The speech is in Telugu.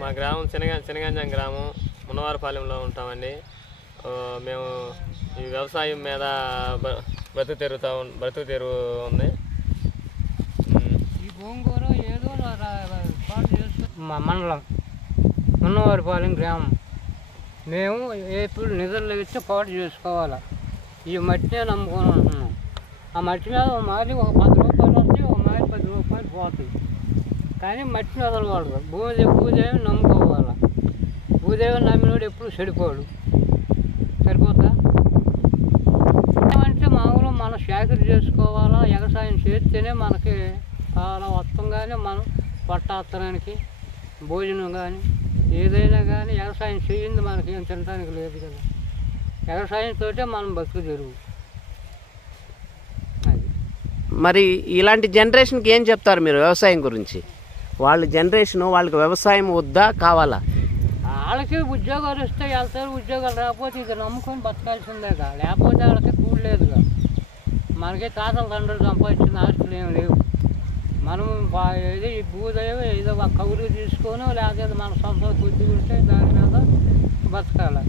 మా గ్రామం శనగంజం గ్రామం మున్నవారిపాలెంలో ఉంటామండి. మేము ఈ వ్యవసాయం మీద బ్రతుకు తెరువు ఉంది. మా మండలం మున్నవారిపాలెం గ్రామం. మేము ఎప్పుడు నిధులు ఇచ్చి పాటు చేసుకోవాలి. ఈ మట్టినే నమ్ముకొని ఉంటున్నాం. ఆ మట్టి మీద ఒక మాలి ఒక 10 రూపాయలు వస్తాయి, ఒక మాలి 10 రూపాయలు పోతాయి. కానీ మట్టిని వదలకూడదు. భూదేవిని నమ్ముకోవాలి. భూదేవిని నమ్మినోడు ఎప్పుడు చెడిపోడు. సరిపోతా ఏమంటే మామూలు మనం సేకరి చేసుకోవాలా. వ్యవసాయం చేస్తేనే మనకి చాలా వస్తుంగానే మనం పట్టాత్తరానికి భోజనం కానీ ఏదైనా కానీ వ్యవసాయం చేయింది మనకి ఏం తినడానికి లేదు కదా. వ్యవసాయంతో మనం బతుకు తెరువు. అది మరి ఇలాంటి జనరేషన్కి ఏం చెప్తారు మీరు వ్యవసాయం గురించి? వాళ్ళ జనరేషన్ వాళ్ళకి వ్యవసాయం వద్దా కావాలా? వాళ్ళకి ఉద్యోగాలు ఇస్తే వెళ్తారు. ఉద్యోగాలు రాకపోతే ఇది నమ్ముకొని బతకాల్సిందేగా. లేకపోతే వాళ్ళకి కూడలేదుగా. మనకి తాతల తండ్రులు సంపాదించిన ఆస్తులు ఏమి లేవు. మనం ఏదో ఈ భూదేవి ఏదో ఒక కౌలు తీసుకొని లేకపోతే మన సొంత కొద్ది ఉంటే దాని మీద బతకాలి.